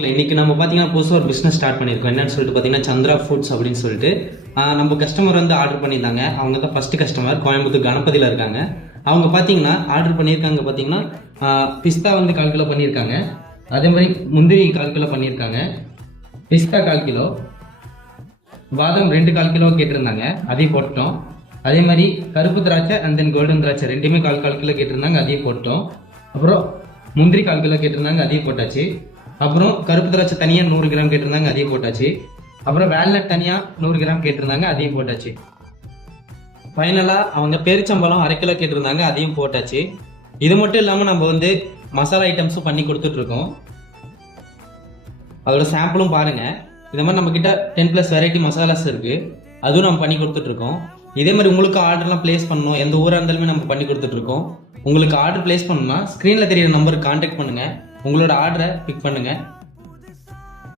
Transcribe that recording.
இன்னைக்கு நம்ம பார்த்தீங்கன்னா புதுசாக ஒரு பிஸ்னஸ் ஸ்டார்ட் பண்ணியிருக்கோம். என்னன்னு சொல்லிட்டு பார்த்தீங்கன்னா சந்திரா ஃபுட்ஸ் அப்படின்னு சொல்லிட்டு நம்ம கஸ்டமர் வந்து ஆர்டர் பண்ணியிருந்தாங்க. அவங்க தான் ஃபர்ஸ்ட் கஸ்டமர், கோயம்புத்தூர் கணபதியில் இருக்காங்க. அவங்க பார்த்தீங்கன்னா ஆர்டர் பண்ணியிருக்காங்க. பார்த்தீங்கன்னா பிஸ்தா வந்து 1/4 கிலோ பண்ணியிருக்காங்க. அதே மாதிரி முந்திரி 1/4 கிலோ பண்ணியிருக்காங்க. பிஸ்தா 1/4 கிலோ, பாதாம் 2/4 கிலோ கேட்டிருந்தாங்க, அதையும் போட்டோம். அதே மாதிரி கருப்பு திராட்சை அண்ட் தென் கோல்டன் திராட்சை ரெண்டுமே 1/4 கிலோ கேட்டிருந்தாங்க, அதையும் போட்டோம். அப்புறம் முந்திரி 1/4 கிலோ கேட்டிருந்தாங்க, அதையும் போட்டாச்சு. அப்புறம் கருப்பு திராட்சை தனியாக 100 கிராம் கேட்டிருந்தாங்க, அதையும் போட்டாச்சு. அப்புறம் வேல்நட் தனியாக 100 கிராம் கேட்டிருந்தாங்க, அதையும் போட்டாச்சு. ஃபைனலாக அவங்க பேரிச்சம்பழம் 1/2 கிலோ கேட்டிருந்தாங்க, அதையும் போட்டாச்சு. இது மட்டும் இல்லாமல் நம்ம வந்து மசாலா ஐட்டம்ஸும் பண்ணி கொடுத்துட்ருக்கோம். அதோட சாம்பிளும் பாருங்கள். இந்த மாதிரி நம்மக்கிட்ட 10+ வெரைட்டி மசாலாஸ் இருக்குது, அதுவும் நம்ம பண்ணி கொடுத்துட்ருக்கோம். இதே மாதிரி உங்களுக்கு ஆர்டர்லாம் ப்ளேஸ் பண்ணணும், எந்த ஊராக இருந்தாலுமே நம்ம பண்ணி கொடுத்துட்ருக்கோம். உங்களுக்கு ஆர்டர் ப்ளேஸ் பண்ணணும்னா ஸ்க்ரீனில் தெரியிற நம்பருக்கு கான்டாக்ட் பண்ணுங்கள், உங்களோட ஆர்டரை பிக் பண்ணுங்கள்.